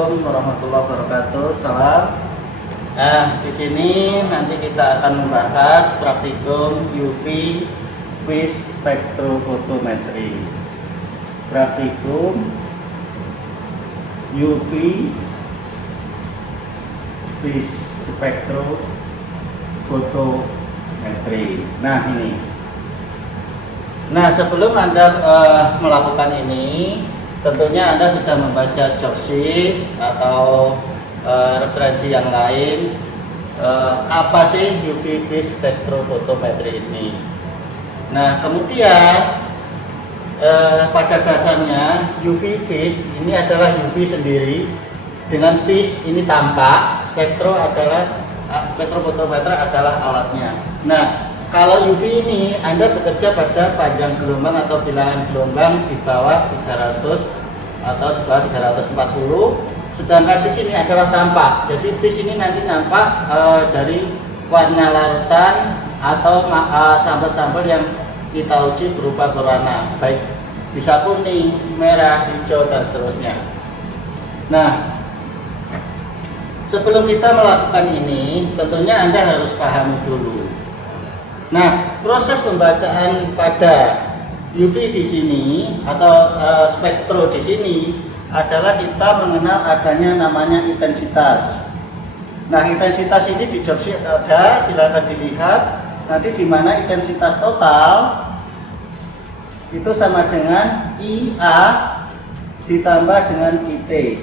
Assalamualaikum warahmatullahi wabarakatuh. Salam. Nah, di sini nanti kita akan membahas praktikum UV vis spektrofotometri. Praktikum UV vis spektrofotometri. Nah, ini. Nah, sebelum Anda melakukan ini, tentunya Anda sudah membaca job sheet atau referensi yang lain. Apa sih UV vis spektrofotometri ini? Nah, kemudian pada dasarnya UV vis ini adalah UV sendiri, dengan vis ini tampak, spektrofotometer adalah alatnya. Nah, kalau UV ini Anda bekerja pada panjang gelombang atau bilangan gelombang di bawah 300 atau di bawah 340, sedangkan di sini adalah tampak. Jadi vis ini nanti nampak dari warna larutan atau sampel-sampel yang kita uji berupa berwarna, baik bisa kuning, merah, hijau, dan seterusnya. Nah, sebelum kita melakukan ini, tentunya Anda harus pahami dulu. Nah, proses pembacaan pada UV di sini atau spektro di sini adalah kita mengenal adanya namanya intensitas. Nah, intensitas ini di job sheet ada, silakan dilihat. Nanti di mana intensitas total itu sama dengan IA ditambah dengan IT.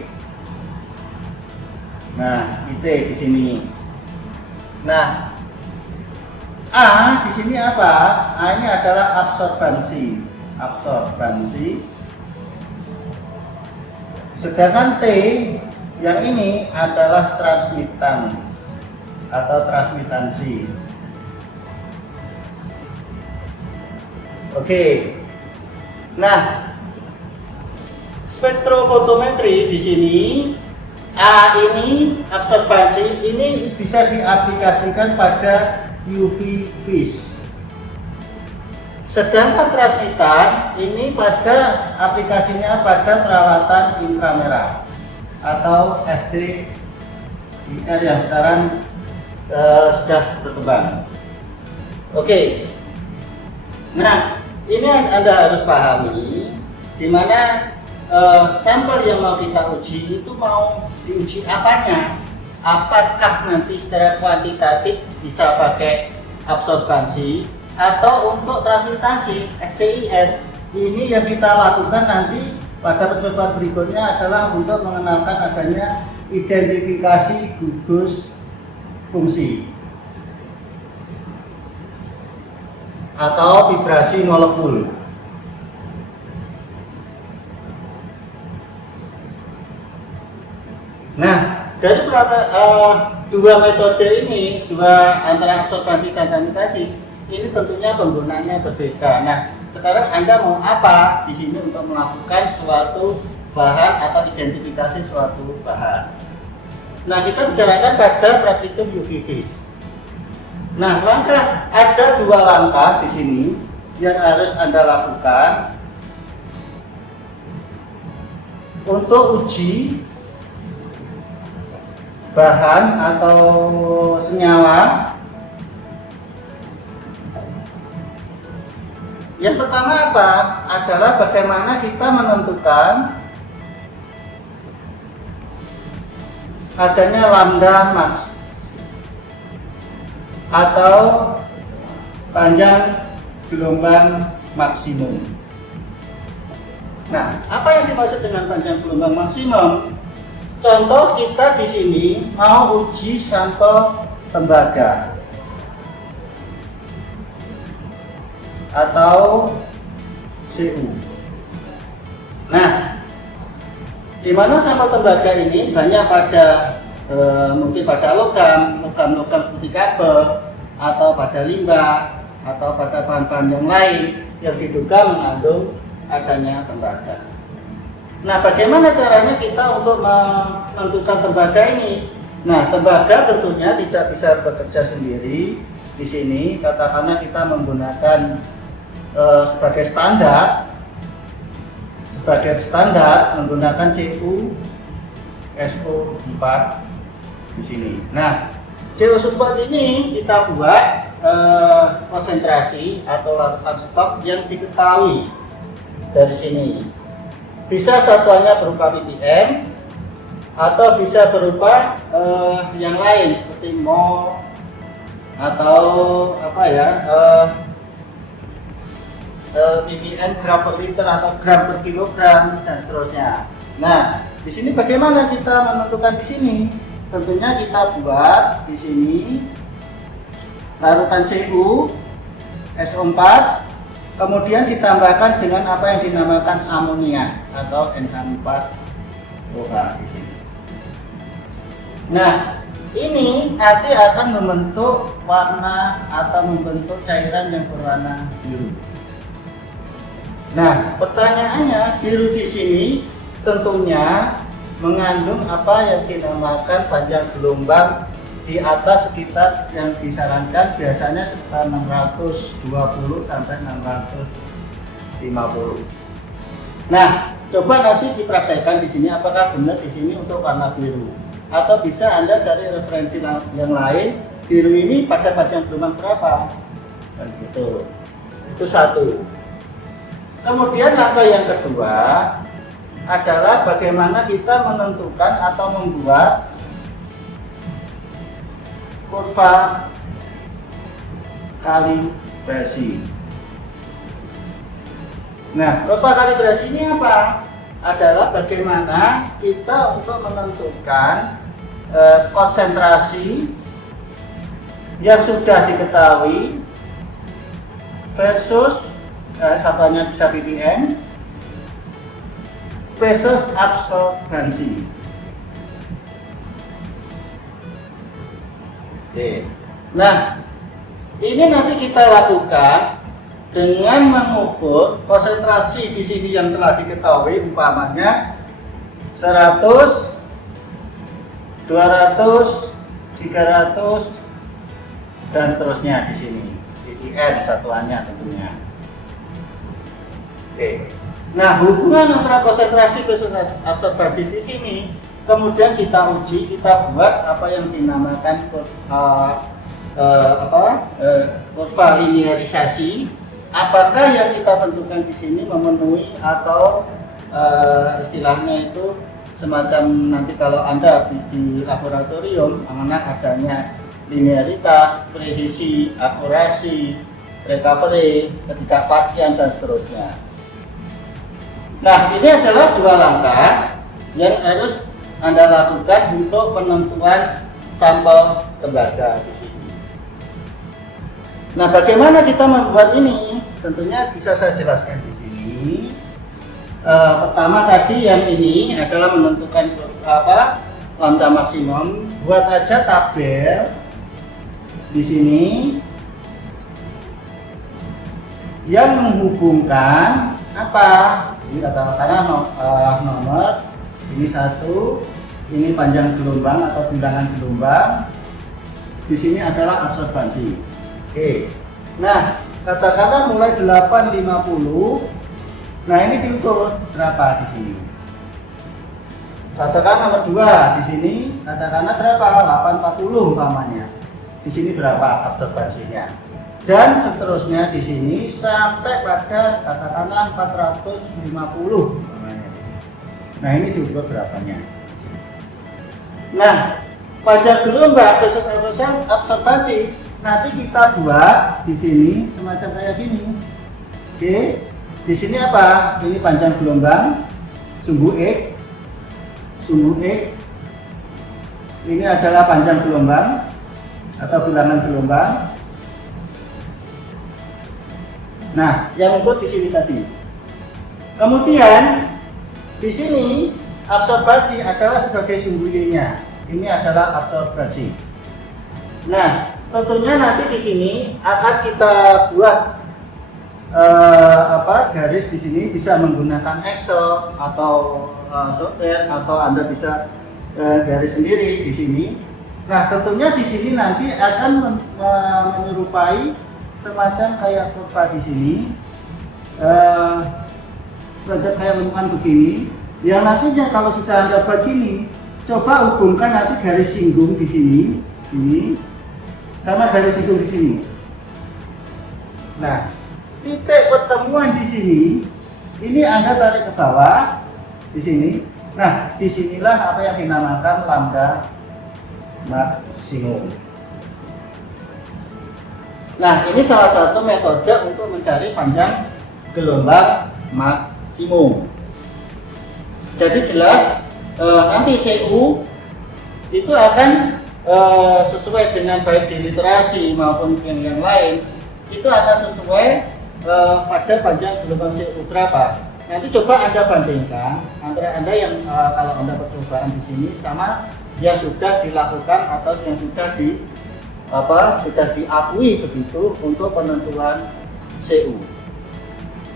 Nah, IT di sini. Nah, A di sini apa? A ini adalah absorbansi. Sedangkan T yang ini adalah transmitan atau transmitansi. Oke. Nah, spektrofotometri di sini A ini absorbansi, ini bisa diaplikasikan pada UV vis. Sedangkan transmitan ini pada aplikasinya pada peralatan inframerah atau FTIR yang sekarang sudah berkembang. Oke. Nah, ini Anda harus pahami di mana sampel yang mau kita uji itu mau diuji apanya. Apakah nanti secara kuantitatif bisa pakai absorbansi atau untuk transmitasi FTIR. Ini yang kita lakukan nanti pada percobaan berikutnya adalah untuk mengenalkan adanya identifikasi gugus fungsi atau vibrasi molekul. Nah, dari dua metode ini, antara absorbansi dan transmitasi, ini tentunya penggunaannya berbeda. Nah, sekarang Anda mau apa di sini untuk melakukan suatu bahan atau identifikasi suatu bahan? Nah, kita bicarakan pada praktikum UV vis. Nah, ada dua langkah di sini yang harus Anda lakukan untuk uji bahan atau senyawa. Yang pertama apa? Adalah bagaimana kita menentukan adanya lambda max atau panjang gelombang maksimum. Nah, apa yang dimaksud dengan panjang gelombang maksimum? Contoh kita di sini mau uji sampel tembaga atau CU. Nah, di mana sampel tembaga ini banyak pada mungkin pada logam seperti kabel atau pada limbah atau pada bahan-bahan yang lain yang diduga mengandung adanya tembaga. Nah, bagaimana caranya kita untuk menentukan tembaga ini? Nah, tembaga tentunya tidak bisa bekerja sendiri. Di sini katakanlah kita menggunakan sebagai standar menggunakan CU SO4 di sini. Nah, CO support ini kita buat konsentrasi atau larutan stok yang diketahui dari sini. Bisa satuannya berupa ppm atau bisa berupa yang lain seperti mol atau apa ya, ppm gram per liter atau gram per kilogram dan seterusnya. Nah, di sini bagaimana kita menentukan di sini? Tentunya kita buat di sini larutan Cu SO4, kemudian ditambahkan dengan apa yang dinamakan amonia atau NH4OH di sini. Nah, ini nanti akan membentuk warna atau membentuk cairan yang berwarna biru. Nah, pertanyaannya, biru di sini tentunya mengandung apa yang dinamakan panjang gelombang di atas sekitar yang disarankan biasanya sekitar 620 sampai 650. Nah, coba nanti dipraktekkan di sini apakah benar di sini untuk warna biru, atau bisa Anda dari referensi yang lain, biru ini pada panjang gelombang berapa? Dan gitu. Itu satu. Kemudian langkah yang kedua adalah bagaimana kita menentukan atau membuat kurva kalibrasi. Nah, kurva kalibrasi ini apa? Adalah bagaimana kita untuk menentukan konsentrasi yang sudah diketahui versus satuannya bisa ppm versus absorbansi. Oke. Nah, ini nanti kita lakukan dengan mengukur konsentrasi di sini yang telah diketahui, umpamanya 100, 200, 300 dan seterusnya di sini. ppm satuannya tentunya. Oke. Nah, hubungan antara konsentrasi versus absorbansi di sini kemudian kita uji, kita buat apa yang dinamakan kurva linearisasi. Apakah yang kita tentukan di sini memenuhi atau istilahnya itu semacam nanti kalau Anda di laboratorium mengenal adanya linearitas, presisi, akurasi, recovery, ketidakpastian dan seterusnya. Nah, ini adalah dua langkah yang harus Anda lakukan untuk penentuan sampel tembaga di sini. Nah, bagaimana kita membuat ini? Tentunya bisa saya jelaskan di sini. Pertama tadi yang ini adalah menentukan lambda maksimum. Buat aja tabel di sini yang menghubungkan apa? Ini katakanlah nomor ini 1, ini panjang gelombang atau bilangan gelombang, di sini adalah absorbansi. Oke. Nah, katakanlah mulai 850. Nah, ini diukur berapa di sini? Katakan nomor 2 di sini, katakanlah berapa? 840 umpamanya. Di sini berapa absorbansinya? Dan seterusnya di sini sampai pada katakanlah 450 umpamanya. Nah, ini diukur berapanya? Nah, panjang gelombang versus absorbansi nanti kita buat di sini semacam kayak gini. Oke. Di sini apa? Ini panjang gelombang sumbu X. Sumbu X. Ini adalah panjang gelombang atau bilangan gelombang. Nah, yang ukur di sini tadi. Kemudian di sini absorbansi adalah sebagai sumbu Y-nya. Ini adalah absorbansi. Nah, tentunya nanti di sini akan kita buat garis di sini, bisa menggunakan Excel atau software, atau Anda bisa garis sendiri di sini. Nah, tentunya di sini nanti akan menyerupai semacam kayak kurva di sini, semacam kayak lingkungan begini, yang nantinya kalau sudah Anda buat gini, coba hubungkan nanti garis singgung di sini sama garis singgung di sini. Nah, titik pertemuan di sini ini Anda tarik ke bawah di sini. Nah, disinilah apa yang dinamakan lambda maksimum. Nah, ini salah satu metode untuk mencari panjang gelombang maksimum. Jadi jelas nanti CU itu akan sesuai dengan baik di literasi maupun yang lain, itu akan sesuai pada panjang gelombang CU berapa. Nanti coba Anda bandingkan antara Anda yang kalau Anda percobaan di sini sama yang sudah dilakukan atau yang sudah diakui begitu untuk penentuan CU.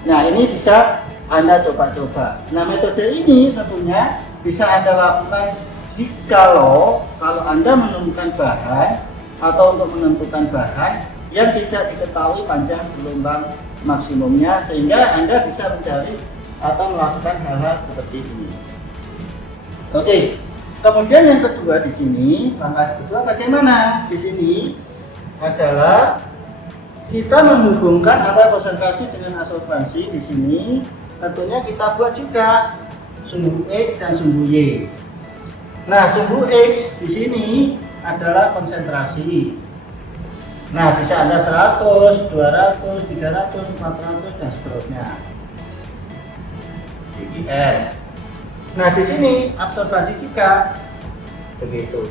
Nah, ini bisa Anda coba-coba. Nah, metode ini tentunya bisa Anda lakukan kalau Anda menemukan bahan atau untuk menentukan bahan yang tidak diketahui panjang gelombang maksimumnya, sehingga Anda bisa mencari atau melakukan hal-hal seperti ini. Oke. Kemudian yang kedua di sini, langkah kedua bagaimana? Di sini adalah kita menghubungkan antara konsentrasi dengan absorbansi di sini. Tentunya kita buat juga sumbu X dan sumbu Y. Nah, sumbu X di sini adalah konsentrasi. Nah, bisa Anda 100, 200, 300, 400 dan seterusnya. IN. Nah, di sini absorbansi juga begitu.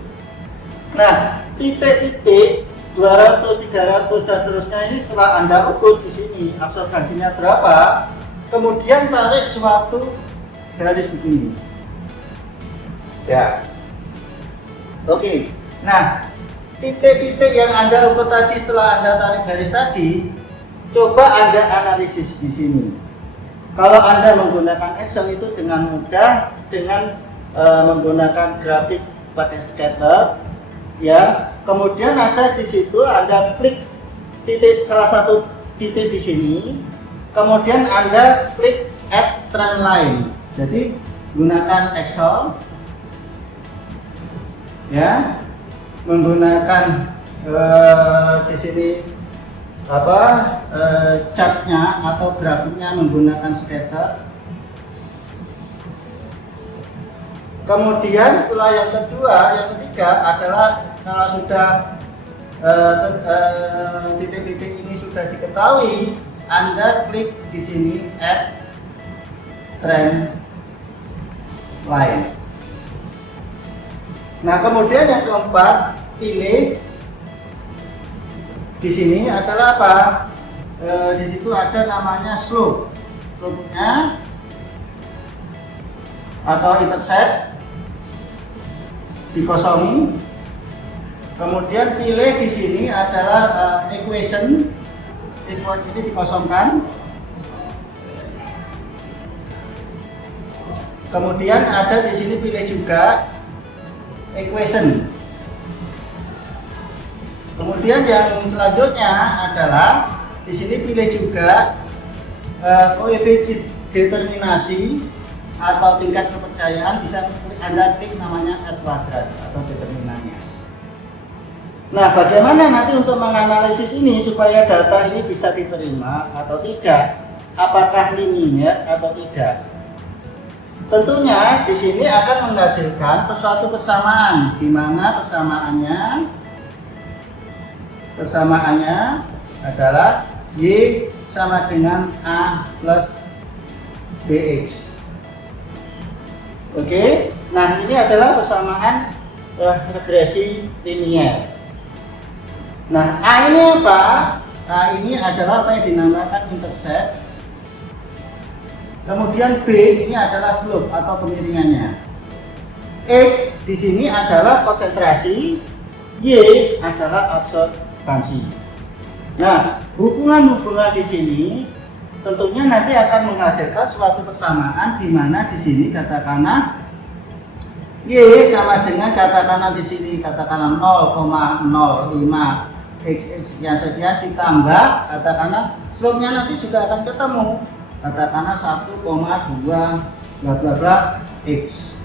Nah, titik-titik 200, 300 dan seterusnya ini setelah Anda ukur di sini absorbansinya berapa, kemudian tarik suatu garis begini. Ya. Oke. Nah, titik-titik yang Anda ukur tadi setelah Anda tarik garis tadi, coba Anda analisis di sini. Kalau Anda menggunakan Excel itu dengan mudah dengan menggunakan grafik pakai scatter, ya. Kemudian ada di situ Anda klik titik salah satu titik di sini, kemudian Anda klik add trend line. Jadi gunakan Excel, ya, menggunakan di sini chartnya atau grafiknya menggunakan scatter. Kemudian setelah yang kedua, yang ketiga adalah kalau sudah titik-titik ini sudah diketahui, Anda klik di sini add trend line. Nah, kemudian yang keempat, pilih di sini adalah apa? Di situ ada namanya slope, slope-nya atau intercept dikosongi. Kemudian pilih di sini adalah equation, ini dikosongkan. Kemudian ada di sini pilih juga equation. Kemudian yang selanjutnya adalah di sini pilih juga koefisien determinasi atau tingkat kepercayaan, bisa Anda klik namanya R kuadrat atau determinannya. Nah, bagaimana nanti untuk menganalisis ini supaya data ini bisa diterima atau tidak? Apakah linier atau tidak? Tentunya di sini akan menghasilkan suatu persamaan, di mana persamaannya adalah Y sama dengan A plus BX. Oke, nah ini adalah persamaan regresi linier. Nah, A ini apa? A ini adalah apa yang dinamakan intercept. Kemudian B ini adalah slope atau kemiringannya. X di sini adalah konsentrasi, Y adalah absorbansi. Nah, hubungan-hubungan di sini tentunya nanti akan menghasilkan suatu persamaan, di mana di sini katakanlah Y sama dengan katakanlah di sini katakanlah 0,05 x sekian ditambah katakanlah slope-nya nanti juga akan ketemu katakanlah 1,2 bla bla bla x.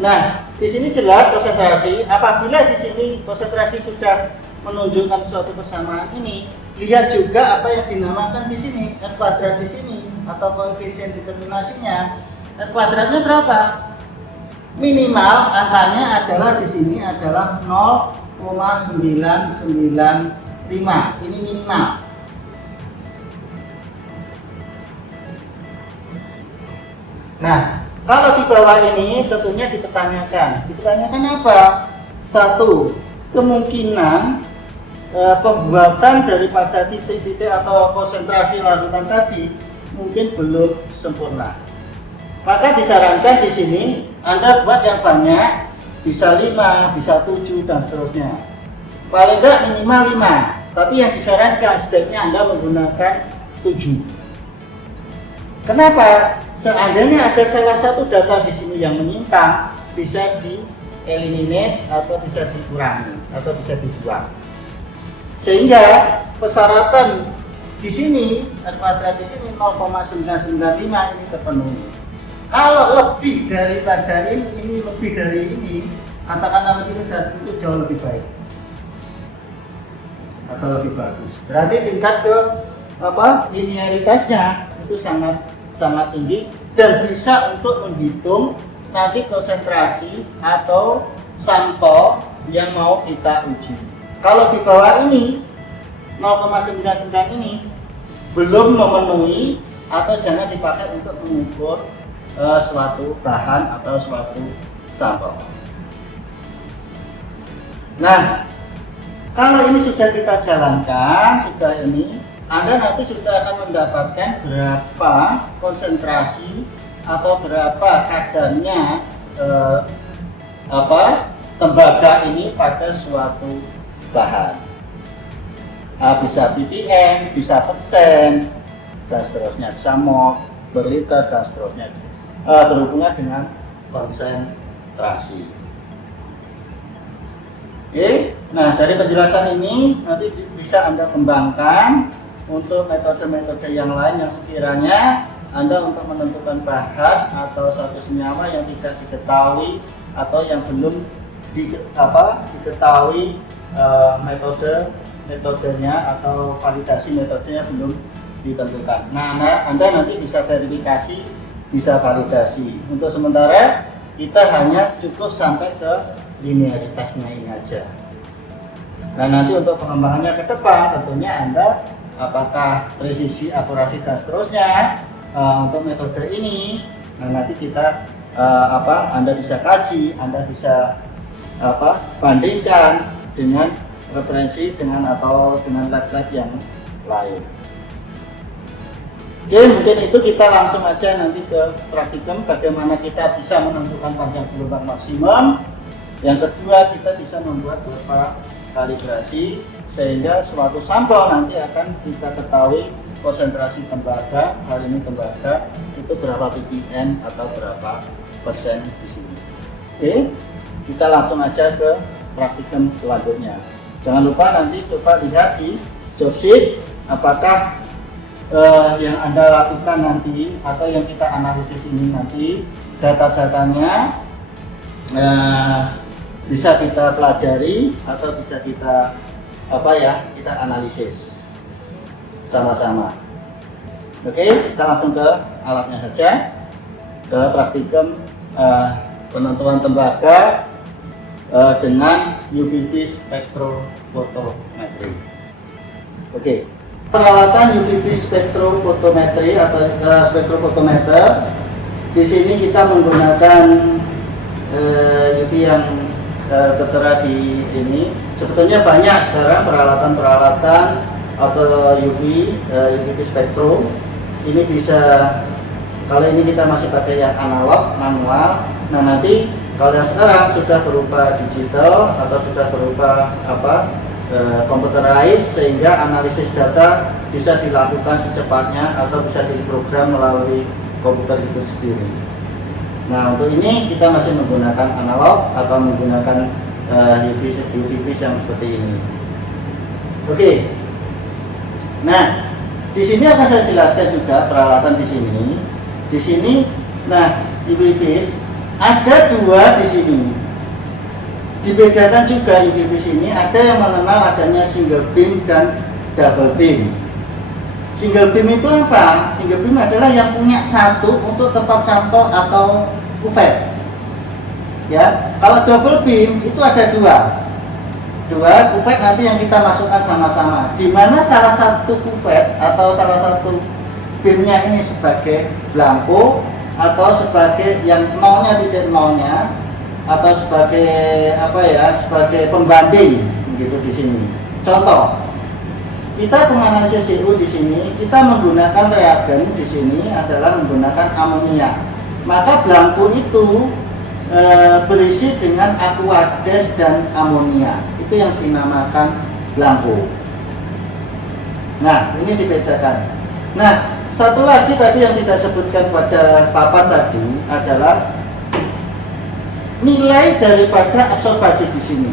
Nah, di sini jelas konsentrasi. Apabila di sini konsentrasi sudah menunjukkan suatu persamaan ini, lihat juga apa yang dinamakan di sini R kuadrat di sini atau koefisien determinasinya. R kuadratnya berapa? Minimal angkanya adalah di sini adalah 0,995. Ini minimal. Nah, kalau di bawah ini tentunya dipertanyakan. Dipertanyakan apa? Satu, kemungkinan pembuatan daripada titik-titik atau konsentrasi larutan tadi mungkin belum sempurna. Maka disarankan di sini Anda buat yang banyak, bisa 5, bisa 7 dan seterusnya. Paling tidak minimal 5, tapi yang disarankan sebaiknya Anda menggunakan 7. Kenapa? Seandainya ada salah satu data di sini yang menyimpang, bisa di-eliminate atau bisa dikurangi atau bisa dibuang. Sehingga persyaratan di sini R kuadrat di sini 0,995 ini terpenuhi. Kalau lebih daripada ini lebih dari ini, katakanlah lebih besar, itu jauh lebih baik atau lebih bagus. Berarti tingkat ke linearitasnya itu sangat tinggi dan bisa untuk menghitung nanti konsentrasi atau sampel yang mau kita uji. Kalau di bawah ini 0,99 ini belum memenuhi atau jangan dipakai untuk mengukur suatu bahan atau suatu sampel. Nah, kalau ini sudah kita jalankan, Anda nanti sudah akan mendapatkan berapa konsentrasi atau berapa kadarnya tembaga ini pada suatu bahan. Bisa ppm, bisa persen, dan seterusnya, bisa mol, berliter, dan seterusnya. Berhubungan dengan konsentrasi. Oke, nah dari penjelasan ini nanti bisa Anda kembangkan untuk metode-metode yang lain yang sekiranya Anda untuk menentukan bahan atau suatu senyawa yang tidak diketahui atau yang belum diketahui metodenya atau validasi metodenya belum ditentukan. Nah, Anda nanti bisa verifikasi, bisa validasi. Untuk sementara kita hanya cukup sampai ke linearitasnya ini aja. Nah, nanti untuk pengembangannya ke depan tentunya Anda apakah presisi, akurasi dan seterusnya untuk metode ini. Nah, nanti kita Anda bisa kaji, Anda bisa bandingkan dengan referensi dengan lab-lab yang lain. Oke, mungkin itu kita langsung aja nanti ke praktikum bagaimana kita bisa menentukan panjang gelombang maksimum. Yang kedua, kita bisa membuat beberapa kalibrasi sehingga suatu sampel nanti akan kita ketahui konsentrasi tembaga, hari ini tembaga itu berapa ppm atau berapa persen di sini. Oke, kita langsung aja ke praktikum selanjutnya. Jangan lupa nanti coba lihat di job sheet apakah yang Anda lakukan nanti atau yang kita analisis ini nanti data-datanya bisa kita pelajari atau bisa kita kita analisis sama-sama. Oke, kita langsung ke alatnya saja, ke praktikum penentuan tembaga dengan UV spektrofotometri. Oke. Peralatan UV spektrofotometri atau spektrofotometer. Di sini kita menggunakan UV yang tertera di sini. Sebetulnya banyak sekarang peralatan-peralatan atau UV spektrum. Ini bisa, kalau ini kita masih pakai yang analog, manual. Nah, nanti kalau yang sekarang sudah berupa digital atau sudah berupa computerized, sehingga analisis data bisa dilakukan secepatnya atau bisa diprogram melalui komputer itu sendiri. Nah, untuk ini kita masih menggunakan analog atau menggunakan UV yang seperti ini. Oke. Nah, di sini akan saya jelaskan juga peralatan di sini. Di sini, nah UV Ada dua di sini. Dibedakan juga UV sini, ada yang mengenal adanya single beam dan double beam. Single beam itu apa? Single beam adalah yang punya satu untuk tempat sampel atau kuvert. Ya, kalau double beam itu ada dua kuvert nanti yang kita masukkan sama-sama. Di mana salah satu kuvert atau salah satu beamnya ini sebagai blanko atau sebagai yang nolnya titik nolnya atau sebagai apa ya, sebagai pembanding gitu di sini. Contoh, kita penganalisis CO di sini kita menggunakan reagen di sini adalah menggunakan amonia. Maka blanko itu berisi dengan aqueous dan amonia. Itu yang dinamakan blanko. Nah, ini dibedakan. Nah, satu lagi tadi yang tidak sebutkan pada papan tadi adalah nilai daripada absorbasi di sini.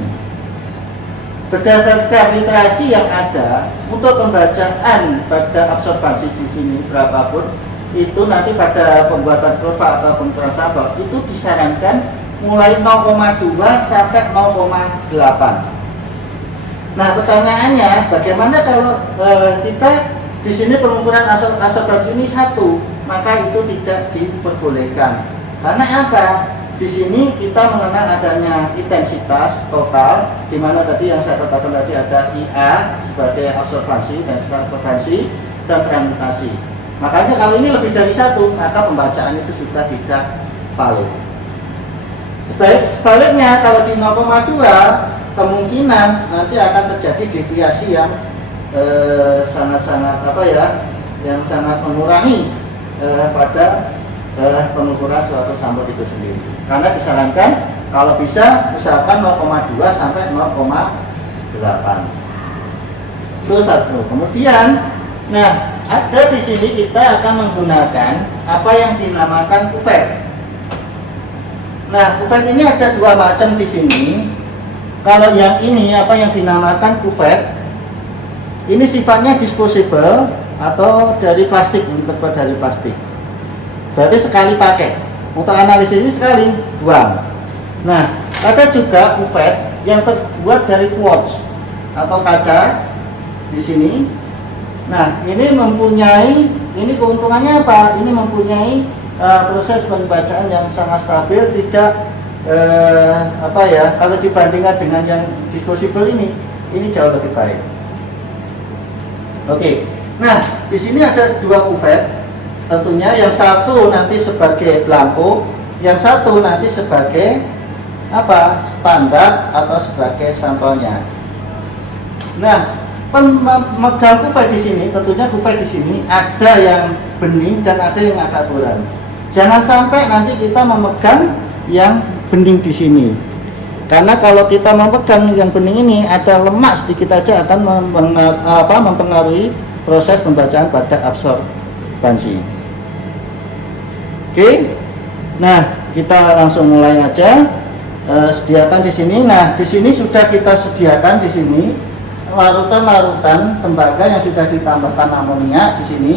Berdasarkan literasi yang ada untuk pembacaan pada absorbasi di sini berapapun itu nanti pada pembuatan kurva atau pengaturan sampel itu disarankan mulai 0,2 sampai 0,8. Nah, pertanyaannya bagaimana kalau kita di sini pengukuran absorbasi ini 1, maka itu tidak diperbolehkan. Karena apa? Di sini kita mengenal adanya intensitas total, di mana tadi yang saya katakan tadi ada IA sebagai absorbasi, densitas absorbasi dan transmutasi. Makanya kalau ini lebih dari 1, maka pembacaan itu sudah tidak valid. Sebaliknya kalau di 0,2 kemungkinan nanti akan terjadi deviasi yang sangat-sangat apa ya, yang sangat mengurangi pada pengukuran suatu sampel itu sendiri. Karena disarankan kalau bisa usahakan 0,2 sampai 0,8. Itu satu. Kemudian, nah ada di sini kita akan menggunakan apa yang dinamakan kuvert. Nah, kuvert ini ada dua macam di sini. Kalau yang ini apa yang dinamakan kuvert, ini sifatnya disposable atau dari plastik, terbuat dari plastik. Berarti sekali pakai. Untuk analisis ini sekali buang. Nah, ada juga kuvert yang terbuat dari quartz atau kaca di sini. Nah, ini mempunyai, ini keuntungannya apa? Ini mempunyai proses pembacaan yang sangat stabil, tidak apa ya? Kalau dibandingkan dengan yang disposable ini jauh lebih baik. Oke. Nah, di sini ada dua kuvert. Tentunya yang satu nanti sebagai blanko, yang satu nanti sebagai apa? Standar atau sebagai sampelnya. Nah, pemegang kuvert di sini, tentunya kuvert di sini ada yang bening dan ada yang agak buram. Jangan sampai nanti kita memegang yang bening di sini. Karena kalau kita memegang yang bening ini ada lemak sedikit aja akan mempengaruhi proses pembacaan pada absorbansi. Oke, nah kita langsung mulai aja. Sediakan di sini. Nah, di sini sudah kita sediakan di sini larutan-larutan tembaga yang sudah ditambahkan amonia di sini.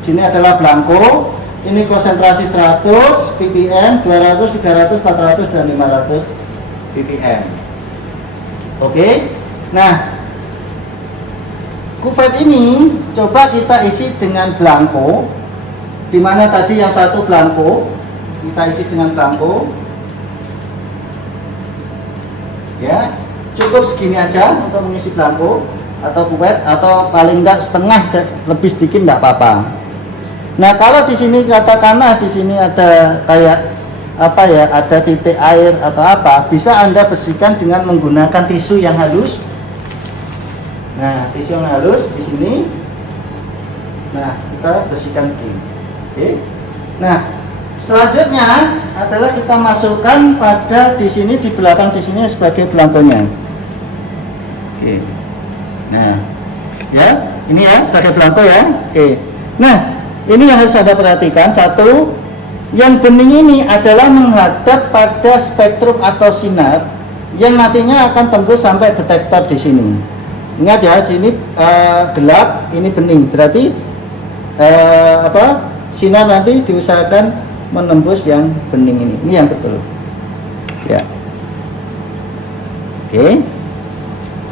Sini adalah blanko. Ini konsentrasi 100 ppm, 200, 300, 400 dan 500 ppm. Oke. Nah, kuvert ini coba kita isi dengan blanko. Di mana tadi yang satu blanko, kita isi dengan blanko. Ya, cukup segini aja untuk mengisi blanko atau kuvert, atau paling enggak setengah, lebih sedikit enggak apa-apa. Nah, kalau di sini katakanlah di sini ada kayak apa ya, ada titik air atau apa, bisa Anda bersihkan dengan menggunakan tisu yang halus. Nah, tisu yang halus di sini. Nah, kita bersihkan begini. Oke. Nah, selanjutnya adalah kita masukkan pada di sini, di belakang di sini sebagai blankonya. Oke. Nah, ya, ini ya sebagai blanko ya. Oke. Nah, ini yang harus Anda perhatikan. Satu, yang bening ini adalah menghadap pada spektrum atau sinar yang nantinya akan tembus sampai detektor di sini. Ingat ya, sini gelap, ini bening. Berarti sinar nanti diusahakan menembus yang bening ini. Ini yang betul. Ya. Oke.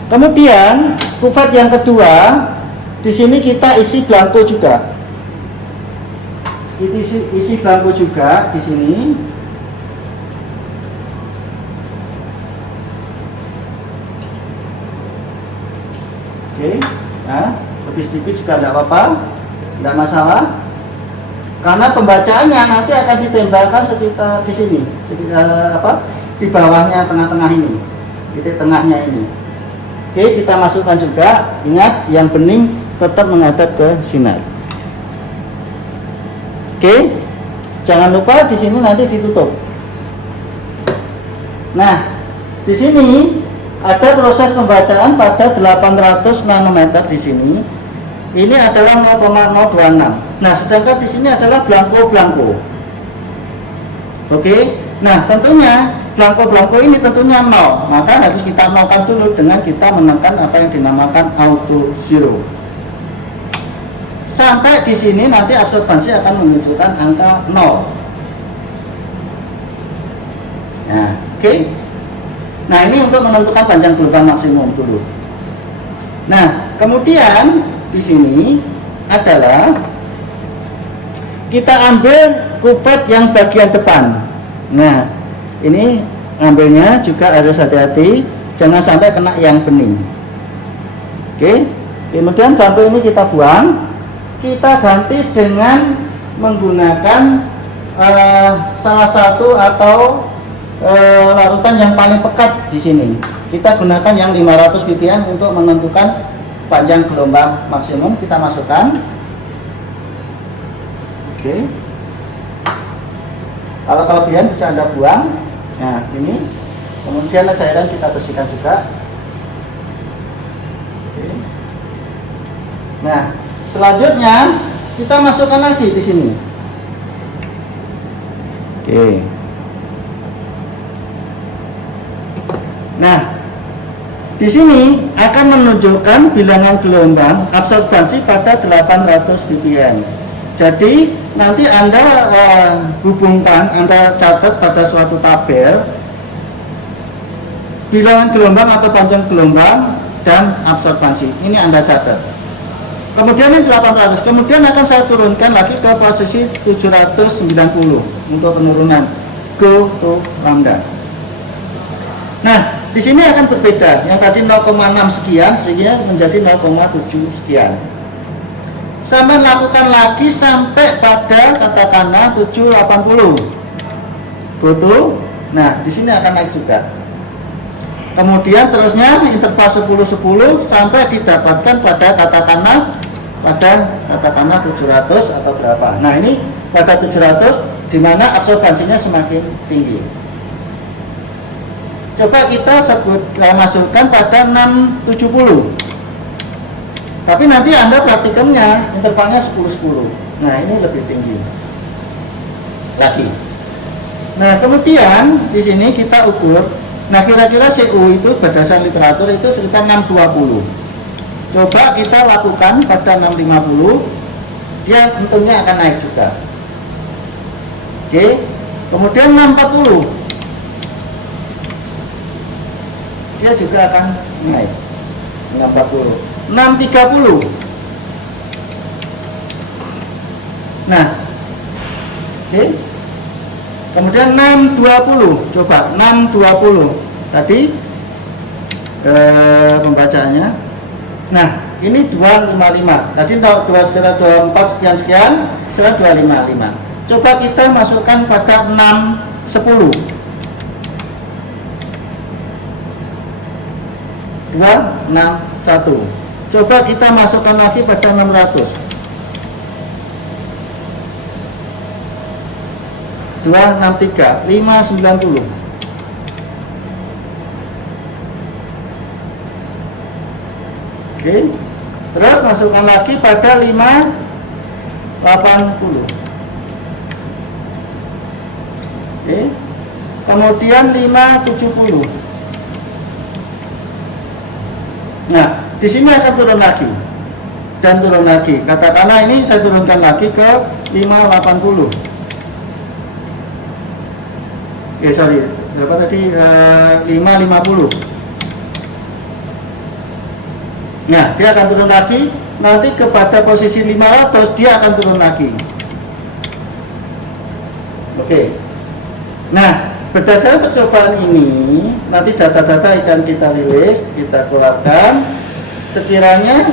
Kemudian kuvet yang kedua, di sini kita isi blanko juga. Isi blanko juga di sini. Oke. Nah, lebih sedikit juga tidak apa-apa, tidak masalah. Karena pembacaannya nanti akan ditembakkan sekitar di sini, sekitar di bawahnya tengah-tengah ini, titik tengahnya ini. Oke, kita masukkan juga. Ingat, yang bening tetap menghadap ke sinar. Oke, jangan lupa di sini nanti ditutup. Nah, di sini ada proses pembacaan pada 800 nanometer di sini. Ini adalah 0,026. Nah, sedangkan di sini adalah blanko. Oke. Nah, tentunya blanko ini tentunya 0. Maka harus kita nolkan dulu dengan kita menekan apa yang dinamakan auto zero. Sampai di sini nanti absorbansi akan menunjukkan angka 0. Nah, oke. Nah, ini untuk menentukan panjang gelombang maksimum dulu. Nah, kemudian di sini adalah kita ambil kuvet yang bagian depan. Nah, ini ambilnya juga harus hati-hati, jangan sampai kena yang bening. Oke, kemudian bambu ini kita buang, kita ganti dengan menggunakan salah satu atau larutan yang paling pekat di sini. Kita gunakan yang 500 ppm untuk menentukan panjang gelombang maksimum. Kita masukkan. Oke. Kalau kelebihan bisa Anda buang. Nah, ini. Kemudian cairan kita bersihkan juga. Oke. Nah, selanjutnya kita masukkan lagi di sini. Oke. Nah, di sini akan menunjukkan bilangan gelombang absorbansi pada 800 ppm. Jadi nanti Anda hubungkan, Anda catat pada suatu tabel bilangan gelombang atau panjang gelombang dan absorbansi. Ini Anda catat. Kemudian ini 800. Kemudian akan saya turunkan lagi ke posisi 790 untuk penurunan go to lambda. Nah, di sini akan berbeda. Yang tadi 0,6 sekian sehingga menjadi 0,7 sekian. Sama lakukan lagi sampai pada katakanlah 780. Foto. Nah, di sini akan naik juga. Kemudian terusnya interval 10-10 sampai didapatkan pada katakanlah 700 atau berapa. Nah, ini pada 700 di mana absorbansinya semakin tinggi. Coba kita masukkan pada 670. Tapi nanti Anda praktikumnya intervalnya 10-10. Nah, ini lebih tinggi lagi. Nah, kemudian di sini kita ukur. Nah, kira-kira CU itu berdasarkan literatur itu sekitar 620. Coba kita lakukan pada 650. Dia tentunya akan naik juga. Oke. Kemudian 640. Dia juga akan naik 640, 630. Nah, oke. Kemudian 620, coba 620 tadi pembacaannya. Nah, ini 255. Tadi 24 sekian, sekarang 255. Coba kita masukkan pada 610. 261. Coba kita masukkan lagi pada 600. 263, 590. Oke. Terus masukkan lagi pada 580. Oke. Kemudian 570. Nah, di sini akan turun lagi dan turun lagi. Katakanlah ini saya turunkan lagi ke 580. sorry, berapa tadi? 550. Nah, dia akan turun lagi. Nanti kepada posisi 500 dia akan turun lagi. Oke. Nah, berdasarkan percobaan ini, nanti data-data akan kita rilis, kita keluarkan. Sekiranya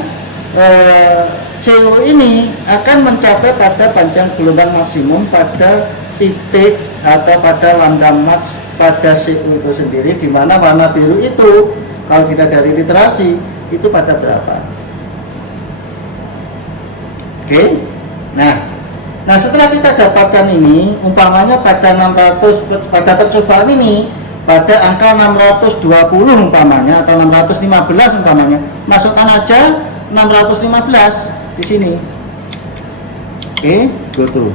CO ini akan mencapai pada panjang gelombang maksimum pada titik atau pada lambda max pada CO itu sendiri, di mana warna biru itu kalau tidak dari literasi itu pada berapa. Oke. Nah setelah kita dapatkan ini, umpamanya pada 600 pada percobaan ini pada angka 620 umpamanya atau 615 umpamanya, masukkan aja 615 di sini. Oke, go to.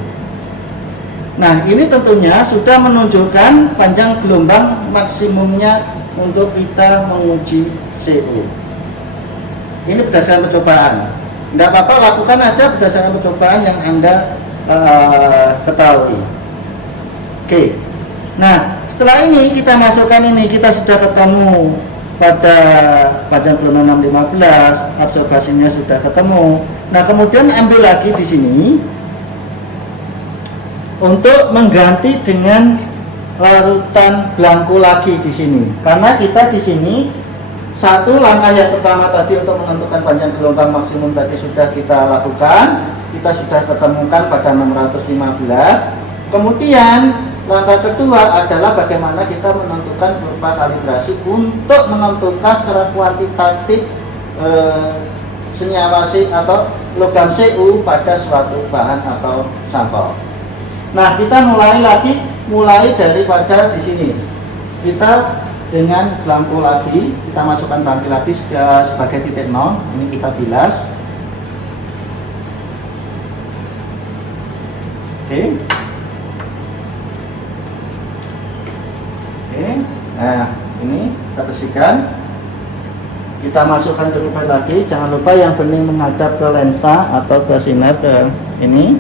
Nah, ini tentunya sudah menunjukkan panjang gelombang maksimumnya untuk kita menguji CO. Ini berdasarkan percobaan. Tidak apa-apa, lakukan aja berdasarkan percobaan yang Anda ketahui. Oke. Nah, setelah ini kita masukkan ini, kita sudah ketemu pada panjang gelombang 615, absorbasinya sudah ketemu. Nah, kemudian ambil lagi di sini untuk mengganti dengan larutan belangko lagi di sini. Karena kita di sini satu langkah yang pertama tadi untuk menentukan panjang gelombang maksimum tadi sudah kita lakukan, kita sudah ketemukan pada 615. Kemudian langkah kedua adalah bagaimana kita menentukan kurva kalibrasi untuk menentukan secara kuantitatif senyawa C atau logam Cu pada suatu bahan atau sampel. Nah, kita mulai daripada di sini. Kita dengan belangko lagi, kita masukkan belangko lagi sebagai titik 0. Ini kita bilas. Oke. Nah, ini kita bersihkan. Kita masukkan ke profil lagi. Jangan lupa yang bening menghadap ke lensa atau ke sinar ini.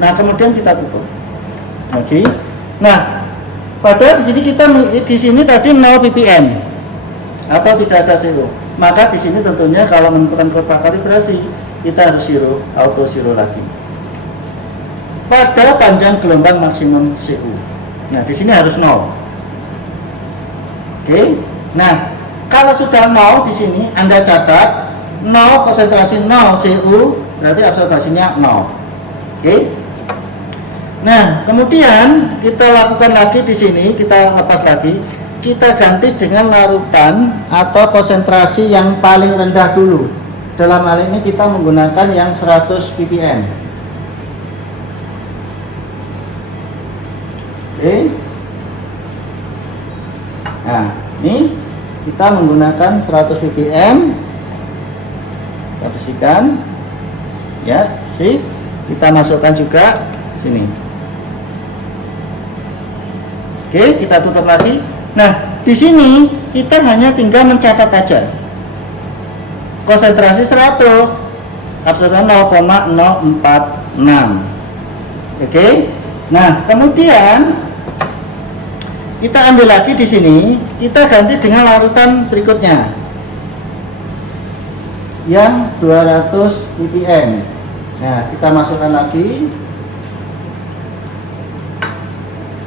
Nah, kemudian kita tutup lagi. Nah, padahal di sini tadi 0 ppm atau tidak ada zero. Maka di sini tentunya kalau menentukan kurva kalibrasi kita harus auto zero lagi. Pada panjang gelombang maksimum Cu. Nah, di sini harus 0. Oke. Nah, kalau sudah 0 di sini Anda catat 0 konsentrasi 0 Cu, berarti absorbasinya 0. Oke. Nah, kemudian kita lakukan lagi di sini, kita lepas lagi, kita ganti dengan larutan atau konsentrasi yang paling rendah dulu. Dalam hal ini kita menggunakan yang 100 ppm. Oke. Nah, ini kita menggunakan 100 ppm. Kita bersihkan. Ya, sih. Kita masukkan juga sini. Oke, kita tutup lagi. Nah, di sini kita hanya tinggal mencatat aja. Konsentrasi 100, absorban 0,046. Oke. Nah, kemudian kita ambil lagi di sini, kita ganti dengan larutan berikutnya. Yang 200 ppm. Nah, kita masukkan lagi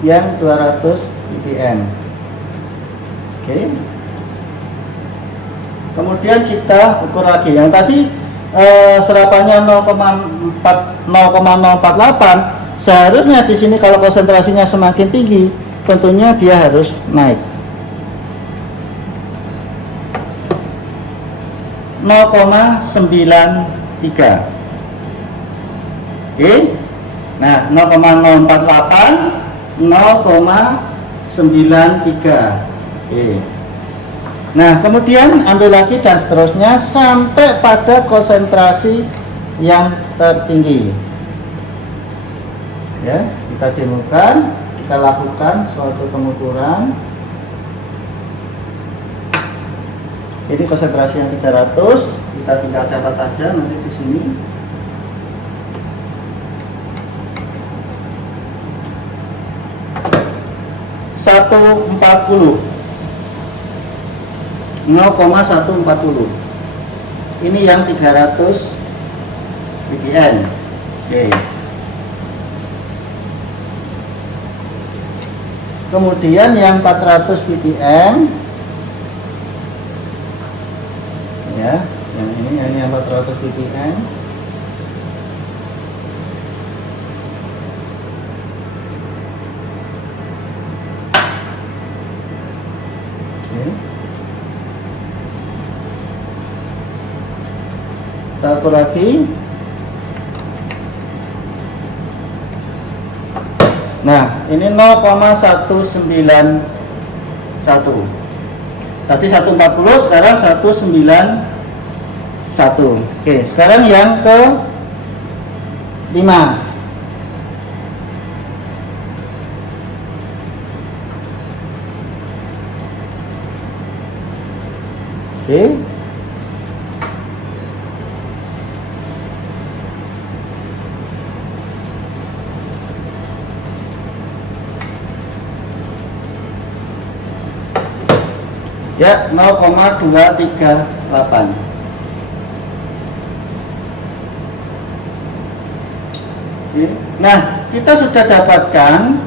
yang 200 ppm. Oke. Kemudian kita ukur lagi. Yang tadi serapannya 0,048. Seharusnya di sini kalau konsentrasinya semakin tinggi, tentunya dia harus naik. 0,93. Oke. Nah, 0,048 0,93. Oke. Nah, kemudian ambil lagi dan seterusnya sampai pada konsentrasi yang tertinggi. Ya, kita demokan, kita lakukan suatu pengukuran. Ini konsentrasi yang 300, kita tinggal catat aja nanti di sini. 0,140. Ini yang 300 ppm. Oke. Kemudian yang 400 ppm, ya, yang ini yang 400 ppm. Satu lagi. Nah, ini 0,191. Tadi 140, sekarang 191. Oke, sekarang yang ke 5. Oke. Ya, 0,238. Nah, kita sudah dapatkan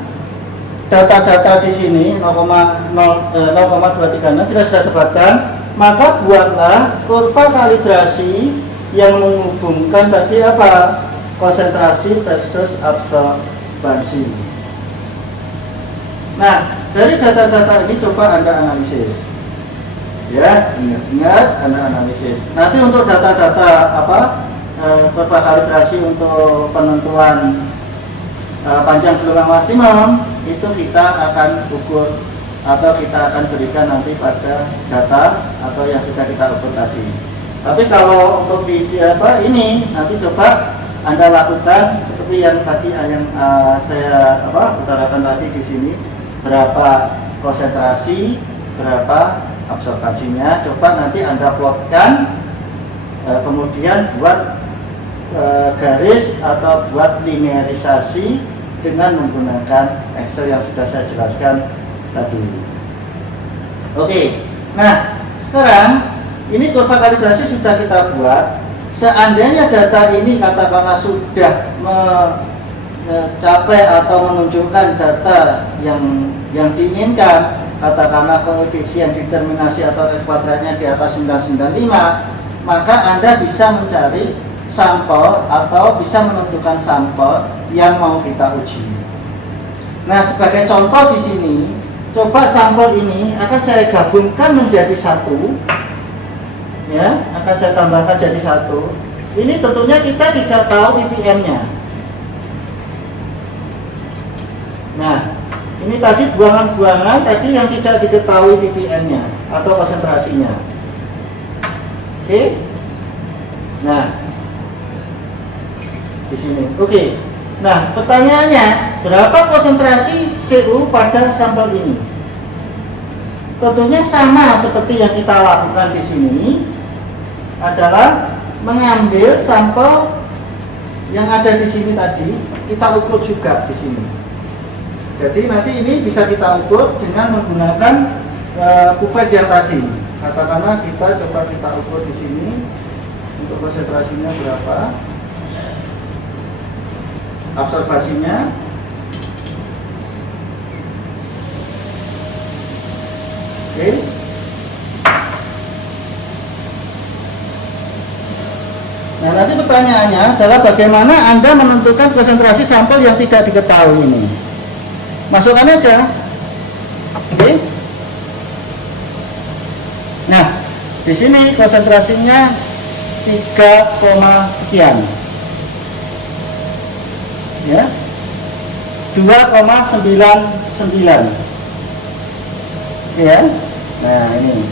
data-data di sini 0,236 kita sudah dapatkan, maka buatlah kurva kalibrasi yang menghubungkan tadi apa? Konsentrasi versus absorbansi. Nah, dari data-data ini coba Anda analisis. Ya, ingat-ingat Anda analisis. Nanti untuk data-data kurva kalibrasi untuk penentuan panjang gelombang maksimum itu kita akan ukur atau kita akan berikan nanti pada data atau yang sudah kita ukur tadi. Tapi kalau untuk video ini nanti coba Anda lakukan seperti yang tadi yang saya utarakan tadi di sini, berapa konsentrasi, berapa absorbansinya, coba nanti Anda plotkan, kemudian buat garis atau buat linearisasi dengan menggunakan Excel yang sudah saya jelaskan tadi. Oke, nah sekarang ini kurva kalibrasi sudah kita buat. Seandainya data ini katakanlah sudah mencapai atau menunjukkan data yang diinginkan, katakanlah koefisien determinasi atau R kuadratnya di atas 995, maka Anda bisa mencari sampel atau bisa menentukan sampel yang mau kita uji. Nah, sebagai contoh di sini, coba sampel ini akan saya gabungkan menjadi satu, ya, akan saya tambahkan jadi satu. Ini tentunya kita tidak tahu ppm-nya. Nah, ini tadi buangan-buangan tadi yang tidak diketahui ppm-nya atau konsentrasinya. Oke. Nah, di sini. Oke. Nah, pertanyaannya, berapa konsentrasi CO pada sampel ini? Tentunya sama seperti yang kita lakukan di sini, adalah mengambil sampel yang ada di sini tadi, kita ukur juga di sini. Jadi nanti ini bisa kita ukur dengan menggunakan kuvert yang tadi. Katakanlah kita coba kita ukur di sini untuk konsentrasinya berapa, absorbasinya, oke. Nah, nanti pertanyaannya adalah bagaimana Anda menentukan konsentrasi sampel yang tidak diketahui ini. Masukkan aja. Oke. Nah, di sini konsentrasinya 3, sekian. Ya. 2,99. Ya. Nah, ini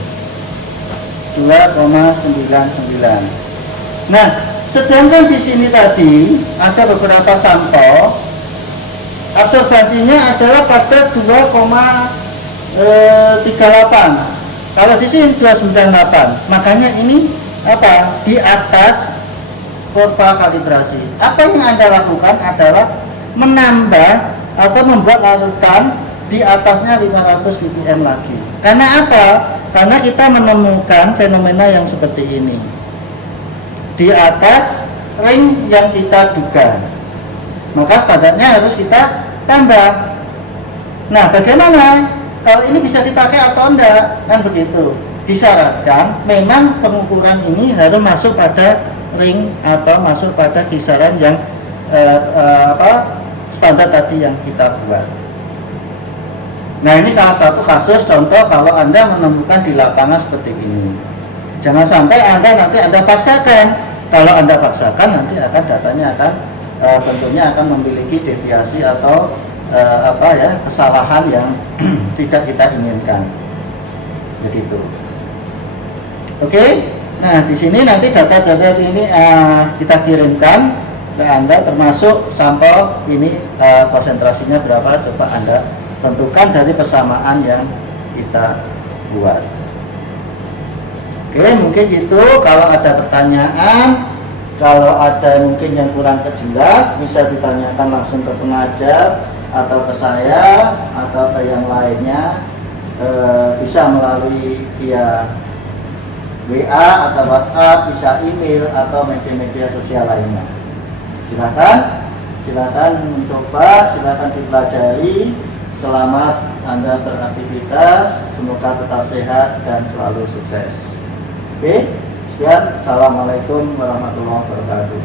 2,99. Nah, sedangkan di sini tadi ada beberapa sampel, absorbansinya adalah pada 2,38. Kalau di sini 298. Makanya ini apa? Di atas kurva kalibrasi. Apa yang Anda lakukan adalah menambah atau membuat larutan di atasnya 500 ppm lagi. Karena apa? Karena kita menemukan fenomena yang seperti ini di atas ring yang kita duga, maka standarnya harus kita tambah. Nah, bagaimana kalau ini bisa dipakai atau enggak? Kan begitu. Disyaratkan memang pengukuran ini harus masuk pada ring atau masuk pada kisaran yang standar tadi yang kita buat. Nah, ini salah satu kasus contoh kalau Anda menemukan di lapangan seperti ini. Jangan sampai Anda paksakan. Kalau Anda paksakan, nanti datanya akan tentunya akan memiliki deviasi atau kesalahan yang tidak kita inginkan. Begitu. Oke. Nah, di sini nanti data-data ini kita kirimkan ke Anda, termasuk sampel ini konsentrasinya berapa, coba Anda tentukan dari persamaan yang kita buat. Oke, mungkin itu. Kalau ada pertanyaan, kalau ada mungkin yang kurang jelas, bisa ditanyakan langsung ke pengajar atau ke saya atau ke yang lainnya, bisa melalui via WA atau WhatsApp, bisa email atau media-media sosial lainnya. Silakan mencoba, silakan dipelajari. Selamat Anda beraktivitas, semoga tetap sehat dan selalu sukses. Oke, sekian. Assalamualaikum warahmatullahi wabarakatuh.